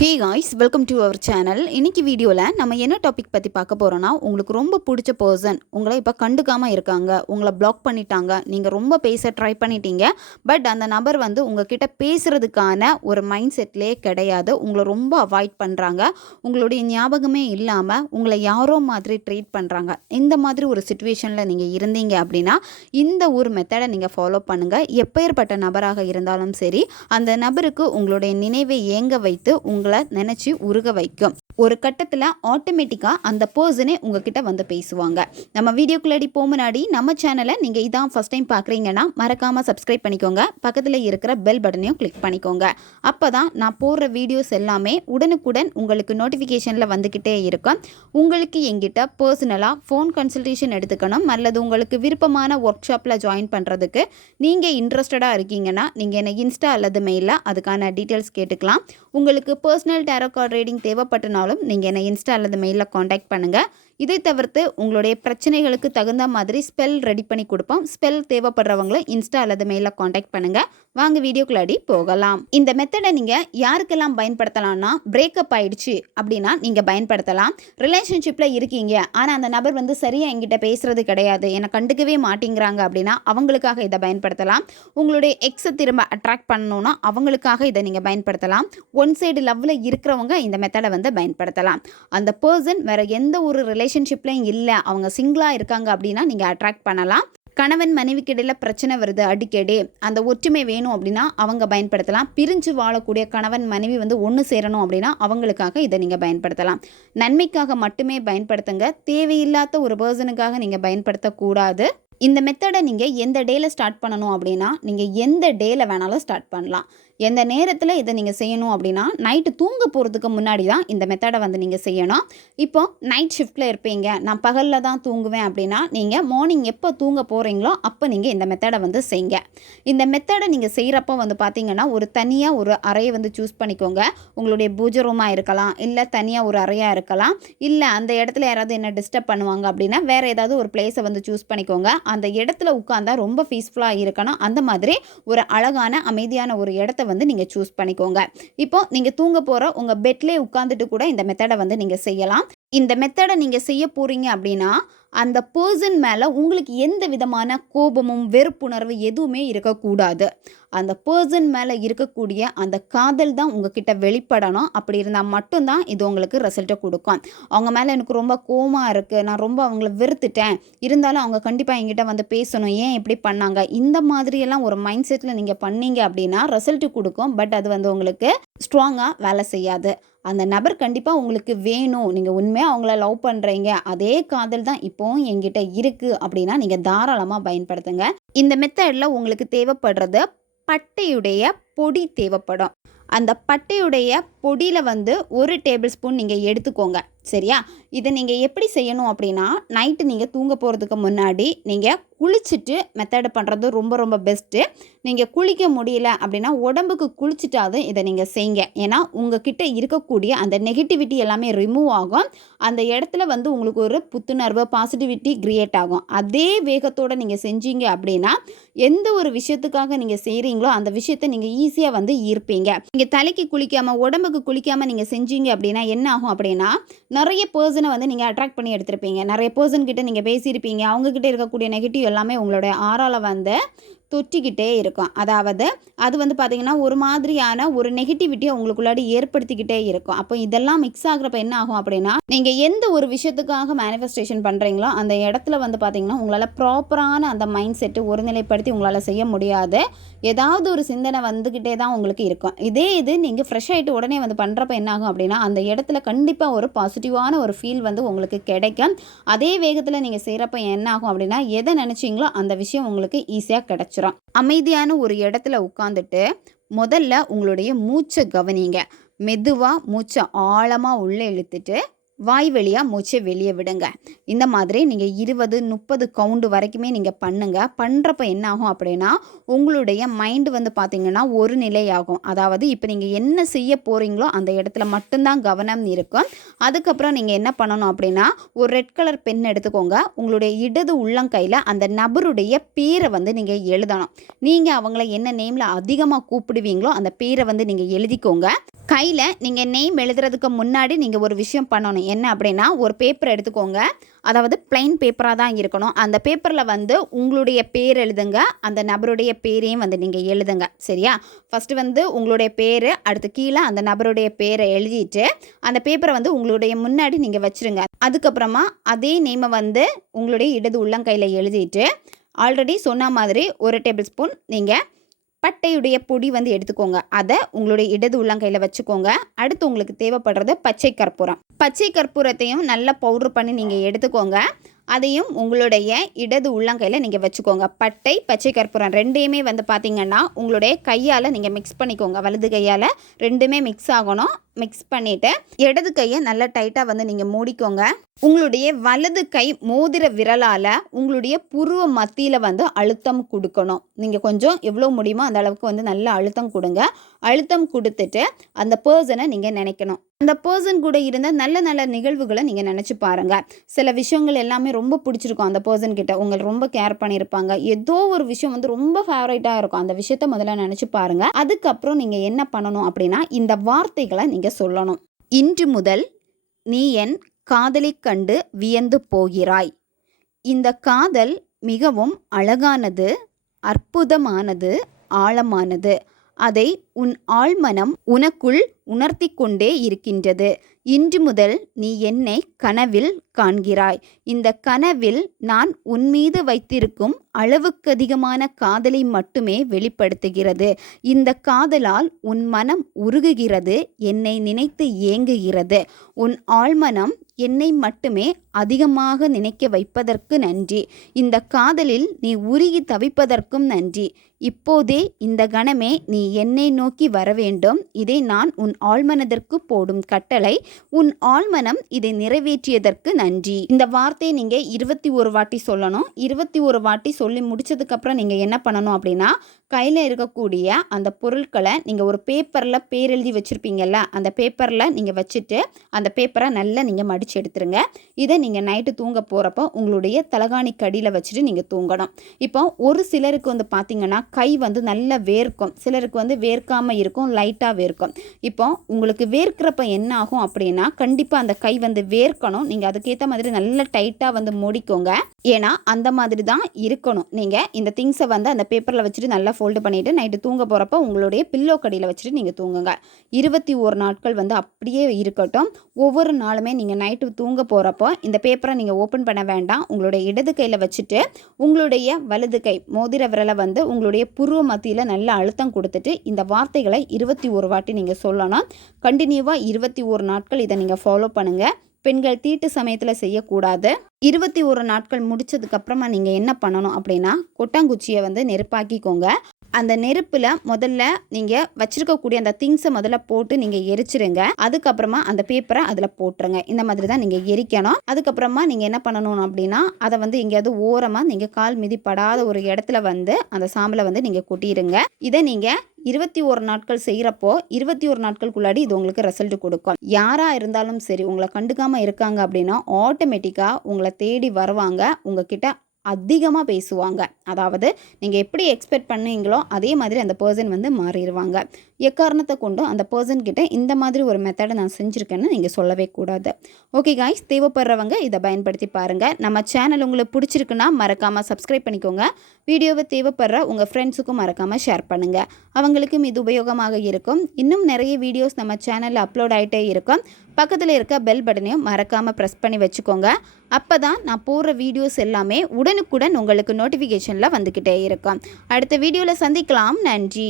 Hey guys, welcome to our channel. இன்னைக்கு வீடியோவில் நம்ம என்ன டாபிக் பற்றி பார்க்க போகிறோன்னா, உங்களுக்கு ரொம்ப பிடிச்ச பர்சன் உங்களை இப்போ கண்டுக்காமல் இருக்காங்க, உங்களை பிளாக் பண்ணிட்டாங்க, நீங்கள் ரொம்ப பேச ட்ரை பண்ணிட்டீங்க. பட் அந்த நபர் வந்து உங்ககிட்ட பேசுகிறதுக்கான ஒரு மைண்ட் செட்லேயே கிடையாது. உங்களை ரொம்ப அவாய்ட் பண்ணுறாங்க, உங்களுடைய ஞாபகமே இல்லாமல் உங்களை யாரோ மாதிரி ட்ரீட் பண்ணுறாங்க. இந்த மாதிரி ஒரு சுச்சுவேஷனில் நீங்கள் இருந்தீங்க அப்படின்னா இந்த ஒரு மெத்தடை நீங்கள் ஃபாலோ பண்ணுங்கள். எப்பேற்பட்ட நபராக இருந்தாலும் சரி, அந்த நபருக்கு உங்களுடைய நினைவை ஏங்க வைத்து உங்களை நினைச்சு உருக வைக்கும். ஒரு கட்டத்தில் ஆட்டோமேட்டிக்காக அந்த பர்சனே உங்ககிட்ட வந்து பேசுவாங்க. நம்ம வீடியோக்குள்ளடி போக முன்னாடி நம்ம சேனலை நீங்கள் இதான் ஃபஸ்ட் டைம் பார்க்குறீங்கன்னா மறக்காமல் சப்ஸ்கிரைப் பண்ணிக்கோங்க. பக்கத்தில் இருக்கிற பெல் பட்டனையும் கிளிக் பண்ணிக்கோங்க. அப்போ தான் நான் போடுற வீடியோஸ் எல்லாமே உடனுக்குடன் உங்களுக்கு நோட்டிஃபிகேஷனில் வந்துக்கிட்டே இருக்கும். உங்களுக்கு எங்கிட்ட பர்சனலாக ஃபோன் கன்சல்டேஷன் எடுத்துக்கணும் அல்லது உங்களுக்கு விருப்பமான ஒர்க் ஷாப்பில் ஜாயின் பண்ணுறதுக்கு நீங்கள் இன்ட்ரெஸ்டடாக இருக்கீங்கன்னா நீங்கள் என்னை இன்ஸ்டா அல்லது மெயிலில் அதுக்கான டீட்டெயில்ஸ் கேட்டுக்கலாம். உங்களுக்கு பர்சனல் டேரோ கார்டு ரீடிங் தேவைப்பட்டனாலும் நீங்கள் என்னை இன்ஸ்டா அல்லது மெயிலில் காண்டாக்ட் பண்ணுங்கள். இதை தவிர்த்து உங்களுடைய பிரச்சனைகளுக்கு தகுந்த மாதிரி ஸ்பெல் ரெடி பண்ணி கொடுப்போம். ஸ்பெல் தேவைப்படுறவங்களும் இன்ஸ்டா அல்லது மெயிலில் காண்டாக்ட் பண்ணுங்கள். வாங்க வீடியோக்குள்ளாடி போகலாம். இந்த மெத்தடை நீங்கள் யாருக்கெல்லாம் பயன்படுத்தலாம்னா, பிரேக்கப் ஆயிடுச்சு அப்படின்னா நீங்கள் பயன்படுத்தலாம். ரிலேஷன்ஷிப்பில் இருக்கீங்க ஆனால் அந்த நபர் வந்து சரியாக என்கிட்ட பேசுகிறது கிடையாது, என்னை கண்டுக்கவே மாட்டேங்கிறாங்க அப்படின்னா அவங்களுக்காக இதை பயன்படுத்தலாம். உங்களுடைய எக்ஸை திரும்ப அட்ராக்ட் பண்ணணுன்னா அவங்களுக்காக இதை நீங்கள் பயன்படுத்தலாம். ஒன் சைடு லவ்வில் இருக்கிறவங்க இந்த மெத்தடை வந்து பயன்படுத்தலாம். அந்த பர்சன் வேறு எந்த ஒரு ரிலேஷன்ஷிப்லையும் இல்லை, அவங்க சிங்கிளாக இருக்காங்க அப்படின்னா நீங்கள் அட்ராக்ட் பண்ணலாம். கணவன் மனைவிக்கு இடையில் பிரச்சனை வருது அடிக்கடி, அந்த ஒற்றுமை வேணும் அப்படின்னா அவங்க பயன்படுத்தலாம். பிரிஞ்சு வாழக்கூடிய கணவன் மனைவி வந்து ஒன்று சேரணும் அப்படின்னா அவங்களுக்காக இதை நீங்கள் பயன்படுத்தலாம். நன்மைக்காக மட்டுமே பயன்படுத்துங்க. தேவையில்லாத ஒரு பர்சனுக்காக நீங்கள் பயன்படுத்தக்கூடாது. இந்த மெத்தடை நீங்கள் எந்த டேயில் ஸ்டார்ட் பண்ணணும் அப்படின்னா நீங்கள் எந்த டேயில் வேணாலும் ஸ்டார்ட் பண்ணலாம். எந்த நேரத்தில் இதை நீங்கள் செய்யணும் அப்படின்னா நைட்டு தூங்க போகிறதுக்கு முன்னாடி தான் இந்த மெத்தடை வந்து நீங்கள் செய்யணும். இப்போ நைட் ஷிஃப்ட்டில் இருப்பீங்க, நான் பகலில் தான் தூங்குவேன் அப்படின்னா நீங்கள் மார்னிங் எப்போ தூங்க போகிறீங்களோ அப்போ நீங்கள் இந்த மெத்தடை வந்து செய்யுங்க. இந்த மெத்தடை நீங்கள் செய்கிறப்போ வந்து பார்த்தீங்கன்னா ஒரு தனியாக ஒரு அறையை வந்து சூஸ் பண்ணிக்கோங்க. உங்களுடைய பூஜை ரூமாக இருக்கலாம், இல்லை தனியாக ஒரு அறையாக இருக்கலாம், இல்லை அந்த இடத்துல யாராவது என்ன டிஸ்டர்ப் பண்ணுவாங்க அப்படின்னா வேறு ஏதாவது ஒரு பிளேஸை வந்து சூஸ் பண்ணிக்கோங்க. அந்த இடத்துல உட்கார்ந்தா ரொம்ப பீஸ்ஃபுல்லாக இருக்கணும். அந்த மாதிரி ஒரு அழகான அமைதியான ஒரு இடத்த வந்து நீங்கள் சூஸ் பண்ணிக்கோங்க. இப்போ நீங்கள் தூங்க போகிற உங்கள் பெட்லேயே உட்காந்துட்டு கூட இந்த மெத்தடை வந்து நீங்கள் செய்யலாம். இந்த மெத்தடை நீங்கள் செய்ய போகிறீங்க அப்படின்னா அந்த பர்சன் மேலே உங்களுக்கு எந்த விதமான கோபமும் வெறுப்புணர்வு எதுவுமே இருக்கக்கூடாது. அந்த பர்சன் மேலே இருக்கக்கூடிய அந்த காதல் தான் உங்ககிட்ட வெளிப்படணும். அப்படி இருந்தால் மட்டும்தான் இது உங்களுக்கு ரிசல்ட்டை கொடுக்கும். அவங்க மேலே எனக்கு ரொம்ப கோபமாக இருக்குது, நான் ரொம்ப அவங்கள வெறுத்துட்டேன், இருந்தாலும் அவங்க கண்டிப்பாக என்கிட்ட வந்து பேசணும், ஏன் இப்படி பண்ணாங்க, இந்த மாதிரியெல்லாம் ஒரு மைண்ட் செட்டில் நீங்கள் பண்ணீங்க அப்படின்னா ரிசல்ட்டு கொடுக்கும். பட் அது வந்து உங்களுக்கு ஸ்ட்ராங்காக வேலை செய்யாது. அந்த நபர் கண்டிப்பாக உங்களுக்கு வேணும், நீங்கள் உண்மையாக அவங்கள லவ் பண்ணுறீங்க, அதே காதல் தான் இப்போவும் என்கிட்ட இருக்குது அப்படின்னா நீங்கள் தாராளமாக பயன்படுத்துங்க. இந்த மெத்தடில் உங்களுக்கு தேவைப்படுறது பட்டையுடைய பொடி தேவைப்படும். அந்த பட்டையுடைய பொடியில் வந்து 1 டேபிள் ஸ்பூன் நீங்கள் எடுத்துக்கோங்க. சரியா? இதை நீங்கள் எப்படி செய்யணும் அப்படின்னா நைட்டு நீங்கள் தூங்க போகிறதுக்கு முன்னாடி நீங்கள் குளிச்சுட்டு மெத்தடு பண்ணுறது ரொம்ப ரொம்ப பெஸ்ட்டு. நீங்கள் குளிக்க முடியல அப்படின்னா உடம்புக்கு குளிச்சுட்டாவது இதை நீங்கள் செய்யுங்க. ஏன்னா உங்ககிட்ட இருக்கக்கூடிய அந்த நெகட்டிவிட்டி எல்லாமே ரிமூவ் ஆகும். அந்த இடத்துல வந்து உங்களுக்கு ஒரு புத்துணர்வு, பாசிட்டிவிட்டி கிரியேட் ஆகும். அதே வேகத்தோடு நீங்கள் செஞ்சீங்க அப்படின்னா எந்த ஒரு விஷயத்துக்காக நீங்கள் செய்கிறீங்களோ அந்த விஷயத்தை நீங்கள் ஈஸியாக வந்து ஈர்ப்பீங்க. நீங்கள் தலைக்கு குளிக்காமல் உடம்புக்கு குளிக்காமல் நீங்கள் செஞ்சீங்க அப்படின்னா என்ன ஆகும் அப்படின்னா நிறைய பர்சனை வந்து நீங்கள் அட்ராக்ட் பண்ணி எடுத்திருப்பீங்க. நிறைய பர்சன் கிட்ட நீங்கள் பேசியிருப்பீங்க. அவங்கக்கிட்ட இருக்கக்கூடிய நெகட்டிவ் எல்லாமே உங்களுடைய ஆறால் வந்து தொற்றிக்கிட்டே இருக்கும். அதாவது அது வந்து பார்த்திங்கன்னா ஒரு மாதிரியான ஒரு நெகட்டிவிட்டியை உங்களுக்குள்ளாடி ஏற்படுத்திக்கிட்டே இருக்கும். அப்போ இதெல்லாம் மிக்ஸ் ஆகிறப்ப என்ன ஆகும் அப்படின்னா நீங்கள் எந்த ஒரு விஷயத்துக்காக மேனிஃபெஸ்டேஷன் பண்ணுறீங்களோ அந்த இடத்துல வந்து பார்த்திங்கன்னா உங்களால் ப்ராப்பரான அந்த மைண்ட் செட்டு ஒருநிலைப்படுத்தி உங்களால் செய்ய முடியாது. ஏதாவது ஒரு சிந்தனை வந்துக்கிட்டே தான் உங்களுக்கு இருக்கும். இதே இது நீங்கள் ஃப்ரெஷ் ஆகிட்டு உடனே வந்து பண்ணுறப்ப என்ன ஆகும் அப்படின்னா அந்த இடத்துல கண்டிப்பாக ஒரு பாசிட்டிவான ஒரு ஃபீல் வந்து உங்களுக்கு கிடைக்கும். அதே வேகத்தில் நீங்கள் செய்கிறப்ப என்ன ஆகும் அப்படின்னா எதை நினச்சிங்களோ அந்த விஷயம் உங்களுக்கு ஈஸியாக கிடைச்சிடும். அமைதியான ஒரு இடத்துல உட்காந்துட்டு முதல்ல உங்களுடைய மூச்சை கவனிங்க. மெதுவாக மூச்சை ஆழமாக உள்ளே இழுத்துட்டு வாய் வழியாக மூச்சை வெளியே விடுங்க. இந்த மாதிரி நீங்கள் 20-30 கவுண்டு வரைக்குமே நீங்கள் பண்ணுங்கள். பண்ணுறப்ப என்ன ஆகும் அப்படின்னா, உங்களுடைய மைண்டு வந்து பார்த்திங்கன்னா ஒரு நிலையாகும். அதாவது இப்போ நீங்கள் என்ன செய்ய போகிறீங்களோ அந்த இடத்துல மட்டும்தான் கவனம் இருக்கும். அதுக்கப்புறம் நீங்கள் என்ன பண்ணணும் அப்படின்னா, ஒரு ரெட் கலர் பென் எடுத்துக்கோங்க. உங்களுடைய இடது உள்ளங்கையில் அந்த நபருடைய பேரை வந்து நீங்கள் எழுதணும். நீங்கள் அவங்கள என்ன நேமில் அதிகமாக கூப்பிடுவீங்களோ அந்த பேரை வந்து நீங்கள் எழுதிக்கோங்க. கையில் நீங்கள் நேம் எழுதுறதுக்கு முன்னாடி நீங்கள் ஒரு விஷயம் பண்ணணும். என்ன அப்படின்னா, ஒரு பேப்பர் எடுத்துக்கோங்க. அதாவது பிளைன் பேப்பராக தான் இருக்கணும். அந்த பேப்பரில் வந்து உங்களுடைய பேர் எழுதுங்க. அந்த நபருடைய பேரையும் வந்து நீங்கள் எழுதுங்க. சரியா? ஃபஸ்ட்டு வந்து உங்களுடைய பேர், அடுத்து கீழே அந்த நபருடைய பேரை எழுதிட்டு அந்த பேப்பரை வந்து உங்களுடைய முன்னாடி நீங்கள் வச்சுருங்க. அதுக்கப்புறமா அதே நேமை வந்து உங்களுடைய இடது உள்ளங்கையில் எழுதிட்டு, ஆல்ரெடி சொன்ன மாதிரி 1 டேபிள் ஸ்பூன் நீங்கள் பட்டையுடைய பொடி வந்து எடுத்துக்கோங்க. அதை உங்களுடைய இடது உள்ளங்கையில் வச்சுக்கோங்க. அடுத்து உங்களுக்கு தேவைப்படுறது பச்சை கற்பூரம். பச்சை கற்பூரத்தையும் நல்லா பவுட்ரு பண்ணி நீங்கள் எடுத்துக்கோங்க. அதையும் உங்களுடைய இடது உள்ளங்கையில் நீங்கள் வச்சுக்கோங்க. பட்டை, பச்சை கற்பூரம் ரெண்டையுமே வந்து பார்த்திங்கன்னா உங்களுடைய கையால் நீங்கள் மிக்ஸ் பண்ணிக்கோங்க. வலது கையால் ரெண்டுமே மிக்ஸ் ஆகணும். மிக்ஸ் பண்ணிவிட்டு இடது கையை நல்லா டைட்டாக வந்து நீங்கள் மூடிக்கோங்க. உங்களுடைய வலது கை மோதிர விரலால் உங்களுடைய புருவ மத்தியில் வந்து அழுத்தம் கொடுக்கணும். நீங்கள் கொஞ்சம் எவ்வளோ முடியுமோ அந்த அளவுக்கு வந்து நல்லா அழுத்தம் கொடுங்க. அழுத்தம் கொடுத்துட்டு அந்த பர்சனை நீங்கள் நினைக்கணும். அந்த பர்சன் கூட இருந்த நல்ல நல்ல நிகழ்வுகளை நீங்கள் நினச்சி பாருங்கள். சில விஷயங்கள் எல்லாமே ரொம்ப பிடிச்சிருக்கும். அந்த பர்சன் கிட்ட உங்களை ரொம்ப கேர் பண்ணியிருப்பாங்க. ஏதோ ஒரு விஷயம் வந்து ரொம்ப ஃபேவரட்டாக இருக்கும். அந்த விஷயத்த முதல்ல நினச்சி பாருங்கள். அதுக்கப்புறம் நீங்கள் என்ன பண்ணணும் அப்படின்னா, இந்த வார்த்தைகளை நீங்கள் சொல்லணும். இன்று முதல் நீ என் காதலை கண்டு வியந்து போகிறாய். இந்த காதல் மிகவும் அழகானது, அற்புதமானது, ஆழமானது. அதை உன் ஆழ்மனம் உனக்குள் உணர்த்தி கொண்டே இருக்கின்றது. இன்று முதல் நீ என்னை கனவில் காண்கிறாய். இந்த கனவில் நான் உன்மீது வைத்திருக்கும் அளவுக்கு அதிகமான காதலை மட்டுமே வெளிப்படுத்துகிறது. இந்த காதலால் உன் மனம் உருகுகிறது, என்னை நினைத்து ஏங்குகிறது. உன் ஆழ்மனம் என்னை மட்டுமே அதிகமாக நினைக்க வைப்பதற்கு நன்றி. இந்த காதலில் நீ உருகி தவிப்பதற்கும் நன்றி. இப்போதே இந்த கணமே நீ என்னை நோக்கி வர வேண்டும். இதை நான் உன் ஆழ்மனதிற்கு போடும் கட்டளை. உன் ஆழ்மனம் இதை நிறைவேற்றியதற்கு நன்றி. இந்த வார்த்தையை நீங்கள் 21 வாட்டி சொல்லணும். 21 வாட்டி சொல்லி முடிச்சதுக்கப்புறம் நீங்கள் என்ன பண்ணணும் அப்படின்னா, கையில் இருக்கக்கூடிய அந்த பொருட்களை நீங்கள் ஒரு பேப்பரில் பேர் எழுதி வச்சுருப்பீங்கல்ல, அந்த பேப்பரில் நீங்கள் வச்சுட்டு அந்த பேப்பரை நல்லா நீங்கள் மடித்து எடுத்துருங்க. இதை நீங்கள் நைட்டு தூங்க போகிறப்போ உங்களுடைய தலகாணி கடியில் வச்சுட்டு நீங்கள் தூங்கணும். இப்போ ஒரு சிலருக்கு வந்து பார்த்திங்கன்னா கை வந்து நல்லா வேர்க்கும், சிலருக்கு வந்து வேர்க்காமல் இருக்கும், லைட்டாக வேர்க்கும். இப்போ உங்களுக்கு வேர்க்கிறப்ப என்ன ஆகும் அப்படின்னா, கண்டிப்பாக அந்த கை வந்து வேர்க்கணும். நீங்கள் அதுக்கேற்ற மாதிரி நல்லா டைட்டாக வந்து மூடிக்கோங்க. ஏன்னா அந்த மாதிரி தான் இருக்கணும். நீங்கள் இந்த திங்ஸை வந்து அந்த பேப்பரில் வச்சுட்டு நல்லா ஃபோல்டு பண்ணிவிட்டு நைட்டு தூங்க போகிறப்ப உங்களுடைய பில்லோ கடியில் வச்சுட்டு நீங்கள் தூங்குங்க. 21 நாட்கள் வந்து அப்படியே இருக்கட்டும். ஒவ்வொரு நாளுமே நீங்கள் நைட்டு தூங்க போகிறப்போ இந்த பேப்பரை நீங்கள் ஓப்பன் பண்ண வேண்டாம். உங்களுடைய இடது கையில் வச்சுட்டு உங்களுடைய வலது கை மோதிர விரலை வந்து உங்களுடைய புருவ மத்தியில் நல்லா அழுத்தம் கொடுத்துட்டு இந்த வார்த்தைகளை 21 வாட்டி நீங்கள் சொல்லணும். கண்டினியூவாக 21 நாட்கள் இதை நீங்கள் ஃபாலோ பண்ணுங்கள். பெண்கள் தீட்டு சமயத்தில் செய்யக்கூடாது. 21 நாட்கள் முடிச்சதுக்கப்புறமா நீங்கள் என்ன பண்ணணும் அப்படின்னா, கொட்டாங்குச்சியை வந்து நெருப்பாக்கிக்கோங்க. அந்த நெருப்பில் முதல்ல நீங்கள் வச்சுருக்கக்கூடிய அந்த திங்ஸை முதல்ல போட்டு நீங்கள் எரிச்சிருங்க. அதுக்கப்புறமா அந்த பேப்பரை அதில் போட்டுருங்க. இந்த மாதிரி தான் நீங்கள் எரிக்கணும். அதுக்கப்புறமா நீங்கள் என்ன பண்ணணும் அப்படின்னா, அதை வந்து எங்கேயாவது ஓரமாக நீங்கள் கால் மிதிப்படாத ஒரு இடத்துல வந்து அந்த சாம்பலை வந்து நீங்கள் கொட்டிடுங்க. இதை நீங்கள் 21 நாட்கள் செய்கிறப்போ 21 நாட்களுக்குள்ளாடி இது உங்களுக்கு ரிசல்ட் கொடுக்கும். யாராக இருந்தாலும் சரி உங்களை கண்டுக்காமல் இருக்காங்க அப்படின்னா ஆட்டோமேட்டிக்காக உங்களை தேடி வருவாங்க, உங்ககிட்ட அதிகமாக பேசுவாங்க. அதாவது நீங்கள் எப்படி எக்ஸ்பெக்ட் பண்ணீங்களோ அதே மாதிரி அந்த பர்சன் வந்து மாறிடுவாங்க. எக்காரணத்தை கொண்டும் அந்த பர்சன் கிட்ட இந்த மாதிரி ஒரு மெத்தடை நான் செஞ்சுருக்கேன்னு நீங்கள் சொல்லவே கூடாது. ஓகே காய்ஸ், தேவைப்படுறவங்க இதை பயன்படுத்தி பாருங்கள். நம்ம சேனல் உங்களுக்கு பிடிச்சிருக்குன்னா மறக்காமல் சப்ஸ்கிரைப் பண்ணிக்கோங்க. வீடியோவை தேவைப்படுற உங்கள் ஃப்ரெண்ட்ஸுக்கும் மறக்காமல் ஷேர் பண்ணுங்கள். அவங்களுக்கும் இது உபயோகமாக இருக்கும். இன்னும் நிறைய வீடியோஸ் நம்ம சேனலில் அப்லோட் ஆகிட்டே இருக்கும். பக்கத்தில் இருக்க பெல் பட்டனையும் மறக்காமல் ப்ரெஸ் பண்ணி வச்சுக்கோங்க. அப்போ தான் நான் போடுற வீடியோஸ் எல்லாமே உடனுக்குடன் உங்களுக்கு நோட்டிஃபிகேஷனில் வந்துக்கிட்டே இருக்கும். அடுத்த வீடியோவில் சந்திக்கலாம். நன்றி.